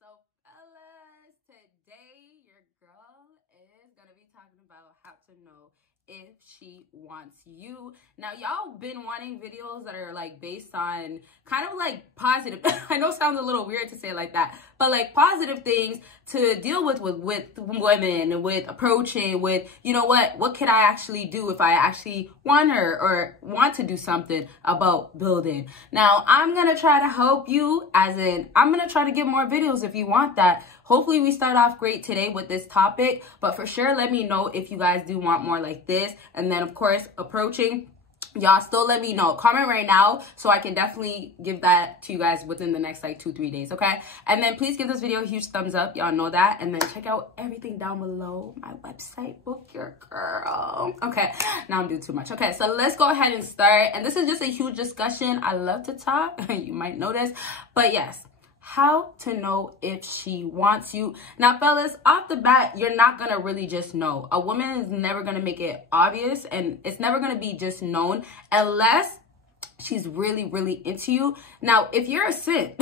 So, fellas, today your girl is gonna be talking about how to know if she wants you. Now, y'all been wanting videos that are like based on kind of like positive. I know it sounds a little weird to say it like that, but like positive things to deal with women, with approaching, with, you know what can I actually do if I actually want her or want to do something about building. Now, I'm gonna try to help you, as in I'm gonna try to give more videos if you want that. Hopefully we start off great today with this topic, but for sure let me know if you guys do want more like this. And then of course, approaching, y'all still let me know. Comment right now so I can definitely give that to you guys within the next like 2-3 days, okay? And then please give this video a huge thumbs up, y'all know that. And then check out everything down below, my website, book your girl. Okay, now I'm doing too much. Okay, so let's go ahead and start. And this is just a huge discussion. I love to talk, you might notice, but yes. How to know if she wants you. Now, fellas, off the bat, you're not gonna really just know. A woman is never gonna make it obvious, and it's never gonna be just known unless she's really, really into you. Now, if you're a simp,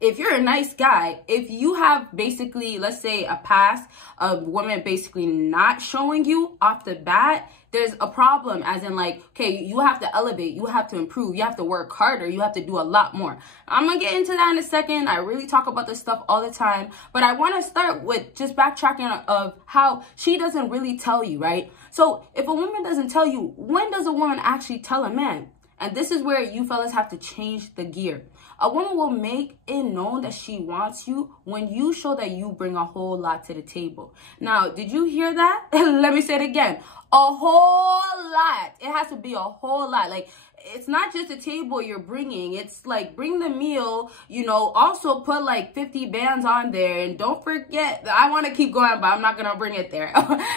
if you're a nice guy, if you have basically, let's say, a past of women basically not showing you off the bat, there's a problem, as in like, okay, you have to elevate, you have to improve, you have to work harder, you have to do a lot more. I'm gonna get into that in a second. I really talk about this stuff all the time, but I want to start with just backtracking of how she doesn't really tell you, right? So if a woman doesn't tell you, when does a woman actually tell a man? And this is where you fellas have to change the gear. A woman will make it known that she wants you when you show that you bring a whole lot to the table. Now, did you hear that? Let me say it again. A whole lot. It has to be a whole lot. Like, it's not just a table you're bringing. It's like, bring the meal, you know, also put like 50 bands on there. And don't forget, I want to keep going, but I'm not going to bring it there.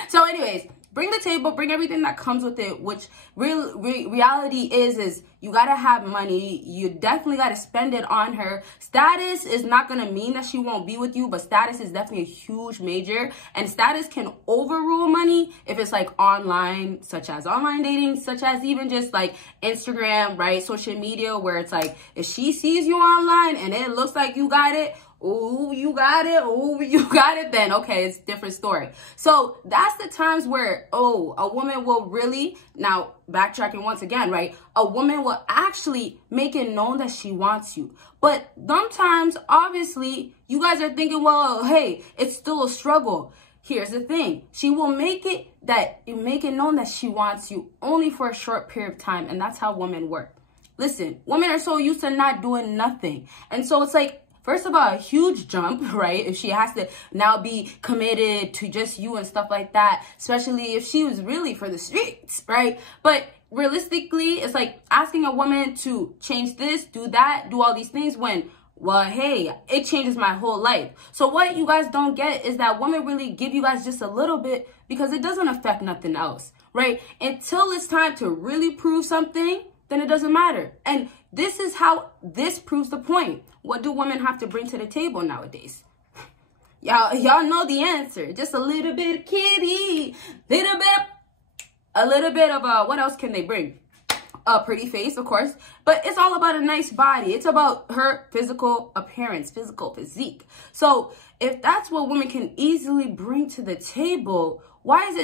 So anyways, bring the table, bring everything that comes with it, which reality is you gotta have money. You definitely gotta spend it on her. Status is not gonna mean that she won't be with you, but status is definitely a huge major. And status can overrule money if it's like online, such as online dating, such as even just like Instagram, right? Social media, where it's like, if she sees you online and it looks like you got it, oh, you got it. Oh, you got it. Then, okay, it's a different story. So that's the times where, oh, a woman will really, now backtracking once again, right? A woman will actually make it known that she wants you. But sometimes, obviously, you guys are thinking, well, hey, it's still a struggle. Here's the thing. She will make it known that she wants you only for a short period of time. And that's how women work. Listen, women are so used to not doing nothing. And so it's like, first of all, a huge jump, right? If she has to now be committed to just you and stuff like that, especially if she was really for the streets, right? But realistically, it's like asking a woman to change this, do that, do all these things when, well, hey, it changes my whole life. So what you guys don't get is that women really give you guys just a little bit because it doesn't affect nothing else, right? Until it's time to really prove something, then it doesn't matter. And this is how this proves the point. What do women have to bring to the table nowadays? Y'all know the answer. Just a little bit of kitty, a little bit of what else can they bring? A pretty face, of course, but it's all about a nice body. It's about her physical appearance, physical physique. So if that's what women can easily bring to the table, why is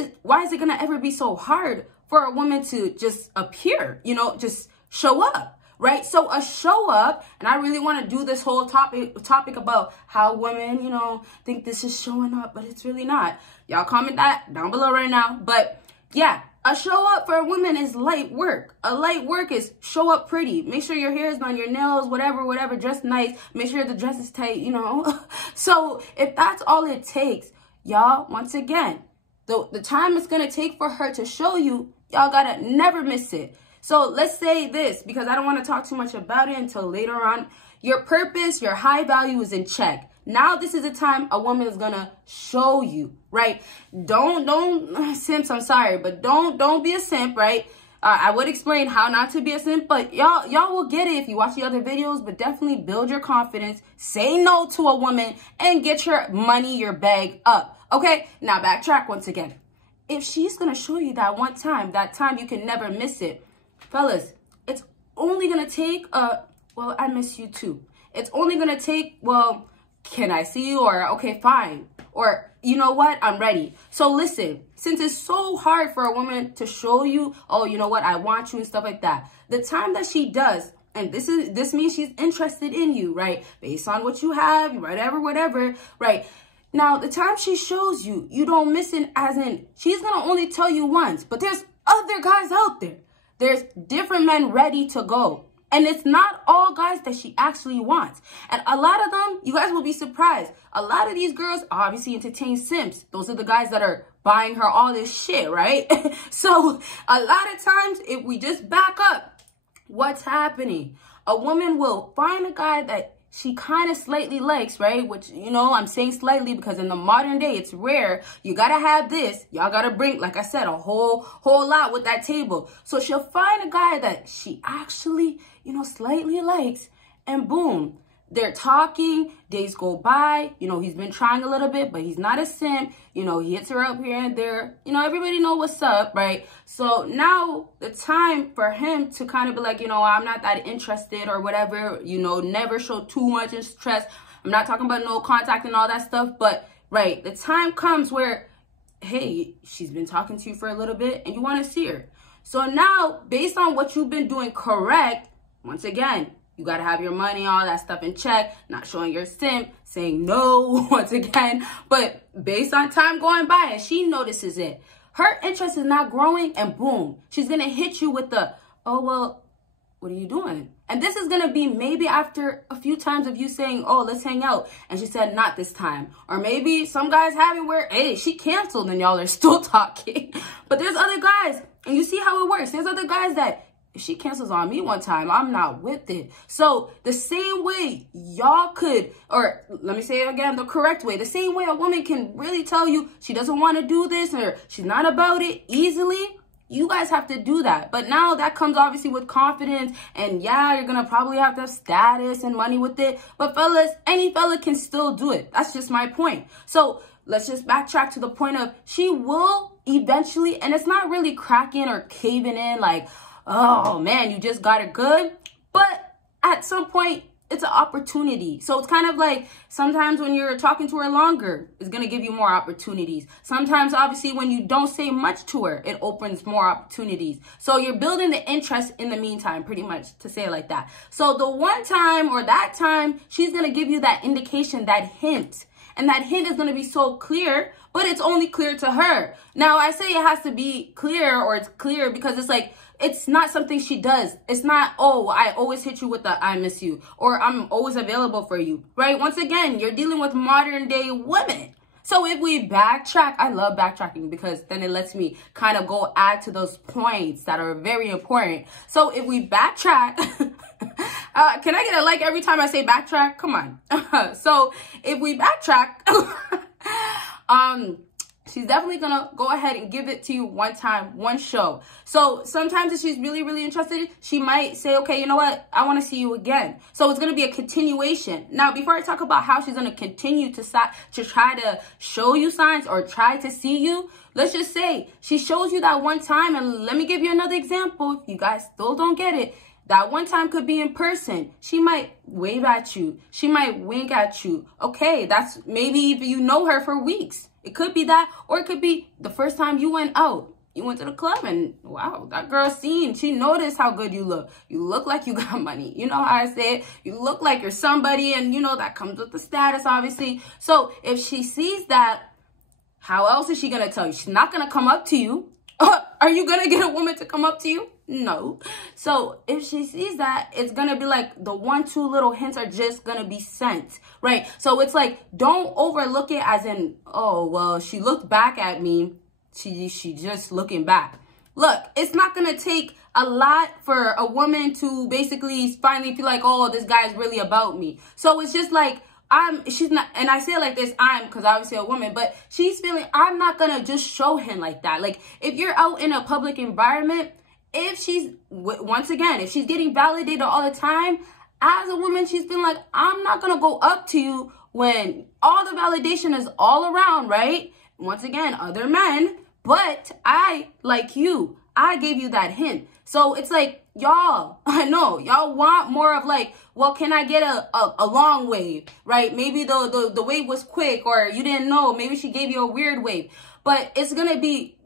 it gonna ever be so hard for a woman to just appear, you know, just show up? Right? So a show up, and I really want to do this whole topic about how women, you know, think this is showing up, but it's really not. Y'all comment that down below right now. But yeah, a show up for a woman is light work. A light work is show up pretty. Make sure your hair is done, your nails, whatever, dress nice. Make sure the dress is tight, you know. So if that's all it takes, y'all, once again, the time it's going to take for her to show you, y'all got to never miss it. So let's say this, because I don't want to talk too much about it until later on. Your purpose, your high value is in check. Now this is the time a woman is going to show you, right? Don't simps, I'm sorry, but don't be a simp, right? I would explain how not to be a simp, but y'all will get it if you watch the other videos, but definitely build your confidence, say no to a woman, and get your money, your bag up, okay? Now backtrack once again. If she's going to show you that one time, that time you can never miss it. Fellas, it's only going to take, well, I miss you too. It's only going to take, well, can I see you? Or, okay, fine. Or, you know what? I'm ready. So listen, since it's so hard for a woman to show you, oh, you know what? I want you and stuff like that. The time that she does, and this means she's interested in you, right? Based on what you have, whatever, right? Now, the time she shows you, you don't miss it, as in, she's going to only tell you once. But there's other guys out there. There's different men ready to go. And it's not all guys that she actually wants. And a lot of them, you guys will be surprised. A lot of these girls obviously entertain simps. Those are the guys that are buying her all this shit, right? So a lot of times, if we just back up, what's happening? A woman will find a guy that she kind of slightly likes, right? Which, you know, I'm saying slightly because in the modern day, it's rare. You got to have this. Y'all got to bring, like I said, a whole lot with that table. So she'll find a guy that she actually, you know, slightly likes, and boom, they're talking, days go by, you know, he's been trying a little bit, but he's not a simp, you know, he hits her up here and there, you know, everybody know what's up, right? So now the time for him to kind of be like, you know, I'm not that interested or whatever, you know, never show too much interest. I'm not talking about no contact and all that stuff, but right, the time comes where, hey, she's been talking to you for a little bit and you want to see her. So now, based on what you've been doing correct, once again, you got to have your money, all that stuff in check, not showing your simp, saying no, once again. But based on time going by and she notices it, her interest is not growing, and boom, she's going to hit you with the, oh, well, what are you doing? And this is going to be maybe after a few times of you saying, oh, let's hang out. And she said, not this time. Or maybe some guys have it where, hey, she canceled and y'all are still talking. But there's other guys, and you see how it works. There's other guys that, if she cancels on me one time, I'm not with it. So the same way y'all could, or let me say it again, the correct way, the same way a woman can really tell you she doesn't want to do this or she's not about it easily, you guys have to do that. But now that comes obviously with confidence, and yeah, you're going to probably have to have status and money with it. But fellas, any fella can still do it. That's just my point. So let's just backtrack to the point of she will eventually, and it's not really cracking or caving in like, oh man, you just got it good. But at some point, it's an opportunity. So it's kind of like sometimes when you're talking to her longer, it's going to give you more opportunities. Sometimes, obviously, when you don't say much to her, it opens more opportunities. So you're building the interest in the meantime, pretty much, to say it like that. So the one time or that time, she's going to give you that indication, that hint. And that hint is going to be so clear, but it's only clear to her. Now, I say it has to be clear, or it's clear because it's like, it's not something she does. It's not, oh, I always hit you with the I miss you, or I'm always available for you, right? Once again, you're dealing with modern day women. So if we backtrack, I love backtracking because then it lets me kind of go add to those points that are very important. So if we backtrack, can I get a like every time I say backtrack? Come on. So if we backtrack, she's definitely going to go ahead and give it to you one time, one show. So sometimes if she's really, really interested, she might say, okay, you know what? I want to see you again. So it's going to be a continuation. Now, before I talk about how she's going to continue to try to show you signs or try to see you, let's just say she shows you that one time. And let me give you another example. If you guys still don't get it, that one time could be in person. She might wave at you. She might wink at you. Okay, that's maybe if you know her for weeks. It could be that, or it could be the first time you went out. You went to the club and wow, that girl seen. She noticed how good you look. You look like you got money. You know how I say it? You look like you're somebody, and you know that comes with the status, obviously. So if she sees that, how else is she going to tell you? She's not going to come up to you. Are you going to get a woman to come up to you? No. So if she sees that, it's going to be like the 1-2 little hints are just going to be sent, right? So it's like, don't overlook it as in, oh, well, she looked back at me. She just looking back. Look, it's not going to take a lot for a woman to basically finally feel like, oh, this guy's really about me. So it's just like, she's not, and I say it like this, because obviously a woman, but she's feeling, I'm not going to just show him like that. Like, if you're out in a public environment, if she's, once again, if she's getting validated all the time, as a woman, she's been like, I'm not going to go up to you when all the validation is all around, right? Once again, other men, but I like you. I gave you that hint. So it's like, y'all, I know, y'all want more of like, well, can I get a long wave, right? Maybe the wave was quick, or you didn't know. Maybe she gave you a weird wave. But it's going to be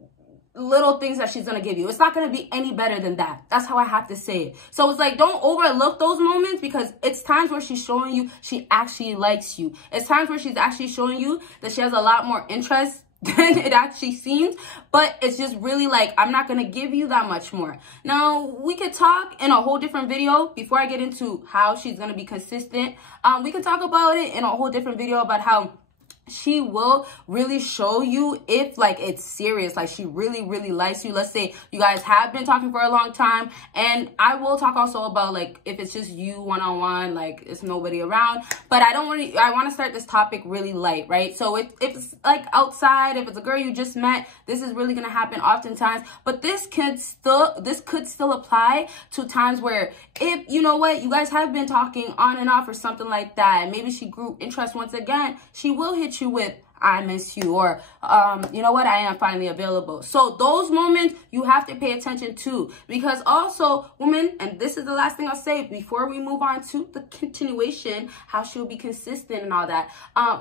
little things that she's going to give you. It's not going to be any better than that. That's how I have to say it. So it's like, don't overlook those moments, because it's times where she's showing you she actually likes you. It's times where she's actually showing you that she has a lot more interest than it actually seems, but it's just really like, I'm not gonna give you that much more. Now, we could talk in a whole different video before I get into how she's gonna be consistent. We can talk about it in a whole different video about how she will really show you if like it's serious, like she really likes you. Let's say you guys have been talking for a long time, and I will talk also about like if it's just you one-on-one, like it's nobody around. But I want to start this topic really light, right? So if it's like outside, if it's a girl you just met, this is really gonna happen oftentimes. But this could still apply to times where, if you know what, you guys have been talking on and off or something like that, and maybe she grew interest once again, she will hit you with, I miss you, or you know what, I am finally available. So those moments you have to pay attention to, because also women, and this is the last thing I'll say before we move on to the continuation, how she'll be consistent and all that.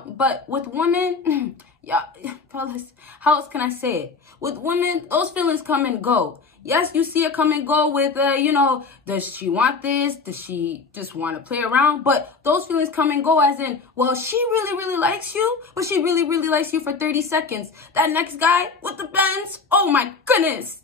But with women, yeah, fellas, how else can I say it? With women, those feelings come and go. Yes, you see it come and go with, you know, does she want this? Does she just want to play around? But those feelings come and go as in, well, she really likes you, but she really likes you for 30 seconds. That next guy with the Benz, oh my goodness.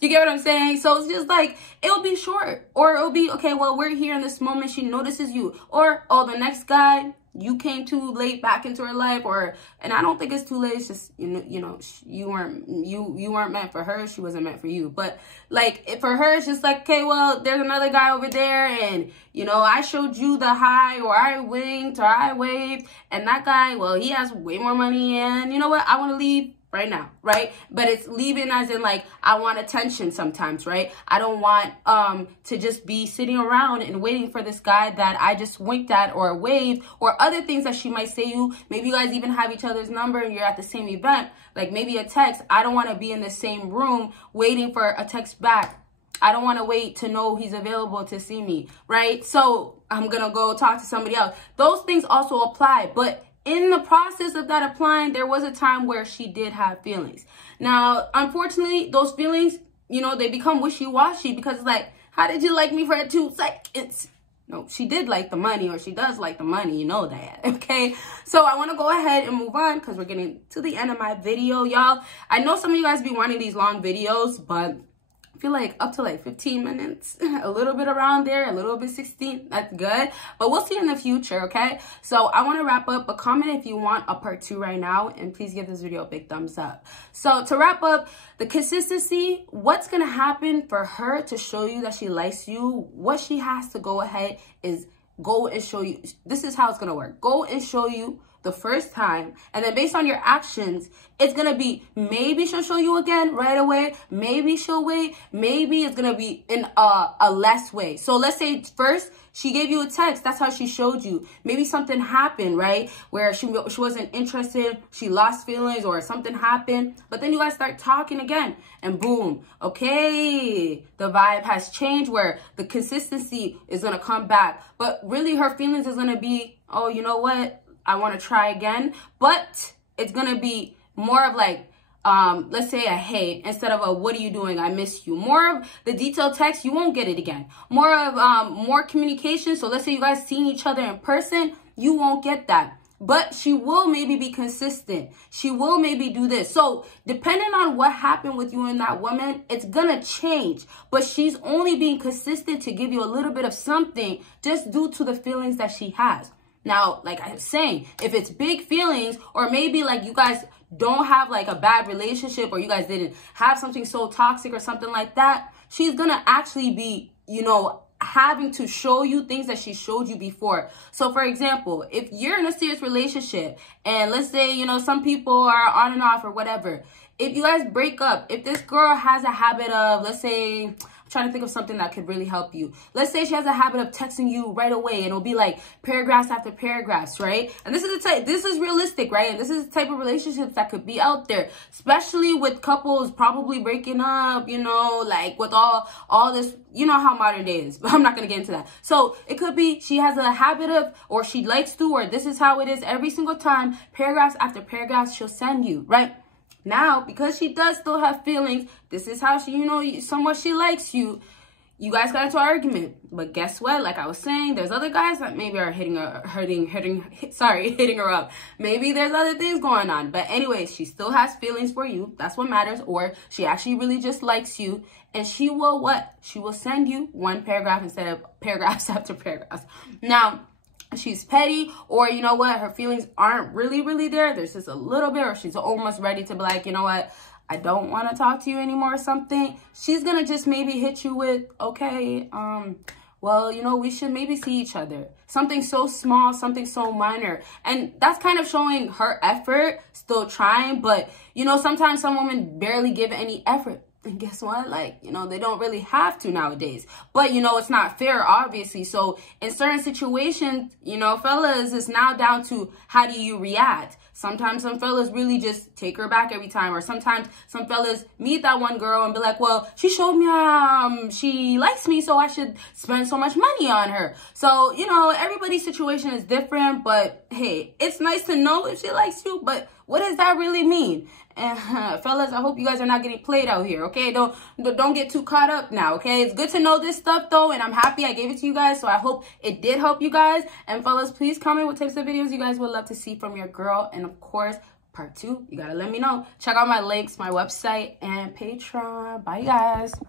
You get what I'm saying? So it's just like, it'll be short, or it'll be, okay, well, we're here in this moment, she notices you. Or, oh, the next guy, you came too late back into her life, or, and I don't think it's too late. It's just, you know, you weren't meant for her. She wasn't meant for you. But like, for her, it's just like, okay, well, there's another guy over there, and you know, I showed you the high, or I winked, or I waved, and that guy, well, he has way more money, and you know what? I want to leave right now, right? But it's leaving as in like, I want attention sometimes, right? I don't want to just be sitting around and waiting for this guy that I just winked at or waved, or other things that she might say you. Maybe you guys even have each other's number and you're at the same event, like maybe a text. I don't want to be in the same room waiting for a text back. I don't want to wait to know he's available to see me, right? So I'm gonna go talk to somebody else. Those things also apply, but in the process of that applying, there was a time where she did have feelings. Now, unfortunately, those feelings, you know, they become wishy-washy, because it's like, how did you like me for 2 seconds? No, she did like the money, or she does like the money, you know that, okay? So I want to go ahead and move on, because we're getting to the end of my video, y'all. I know some of you guys be wanting these long videos, but I feel like up to like 15 minutes, a little bit around there, a little bit 16, that's good. But we'll see in the future, okay? So I want to wrap up, but comment if you want a part 2 right now, and please give this video a big thumbs up. So to wrap up, the consistency, what's going to happen for her to show you that she likes you, what she has to go ahead is go and show you. This is how it's going to work. Go and show you the first time, and then based on your actions, it's gonna be, maybe she'll show you again right away, maybe she'll wait, maybe it's gonna be in a less way. So let's say first she gave you a text, that's how she showed you. Maybe something happened, right, where she wasn't interested, she lost feelings, or something happened, but then you guys start talking again, and boom, okay, the vibe has changed, where the consistency is gonna come back, but really her feelings is gonna be, oh, you know what, I want to try again. But it's going to be more of like, let's say a hey, instead of a what are you doing, I miss you. More of the detailed text, you won't get it again. More of more communication. So let's say you guys seen each other in person, you won't get that. But she will maybe be consistent. She will maybe do this. So depending on what happened with you and that woman, it's going to change. But she's only being consistent to give you a little bit of something just due to the feelings that she has. Now, like I was saying, if it's big feelings, or maybe like you guys don't have like a bad relationship, or you guys didn't have something so toxic or something like that, she's going to actually be, you know, having to show you things that she showed you before. So for example, if you're in a serious relationship, and let's say, you know, some people are on and off or whatever, if you guys break up, if this girl has a habit of, let's say, I'm trying to think of something that could really help you. Let's say she has a habit of texting you right away, and it'll be like paragraphs after paragraphs, right? And this is realistic, right? And this is the type of relationships that could be out there, especially with couples probably breaking up, you know, like with all this, you know how modern day is, but I'm not going to get into that. So it could be she has a habit of, or she likes to, or this is how it is every single time, paragraphs after paragraphs she'll send you, right? Now, because she does still have feelings, this is how she, you know, somewhat she likes you. You guys got into an argument. But guess what? Like I was saying, there's other guys that maybe are hitting her up. Maybe there's other things going on. But anyways, she still has feelings for you. That's what matters. Or she actually really just likes you. And she will what? She will send you one paragraph instead of paragraphs after paragraphs. Now, she's petty, or you know what, her feelings aren't really there, there's just a little bit, or she's almost ready to be like, you know what, I don't want to talk to you anymore or something, she's gonna just maybe hit you with, okay, well, you know, we should maybe see each other. Something so small, something so minor. And that's kind of showing her effort, still trying. But, you know, sometimes some women barely give any effort. And guess what? Like, you know, they don't really have to nowadays. But, you know, it's not fair, obviously. So in certain situations, you know, fellas, it's now down to how do you react? Sometimes some fellas really just take her back every time. Or sometimes some fellas meet that one girl and be like, well, she showed me she likes me, so I should spend so much money on her. So, you know, everybody's situation is different. But, hey, it's nice to know if she likes you. But what does that really mean? And fellas, I hope you guys are not getting played out here, okay? Don't get too caught up now, okay? It's good to know this stuff, though, and I'm happy I gave it to you guys, so I hope it did help you guys. And fellas, please comment what types of videos you guys would love to see from your girl. And, of course, part 2, you gotta let me know. Check out my links, my website, and Patreon. Bye, guys.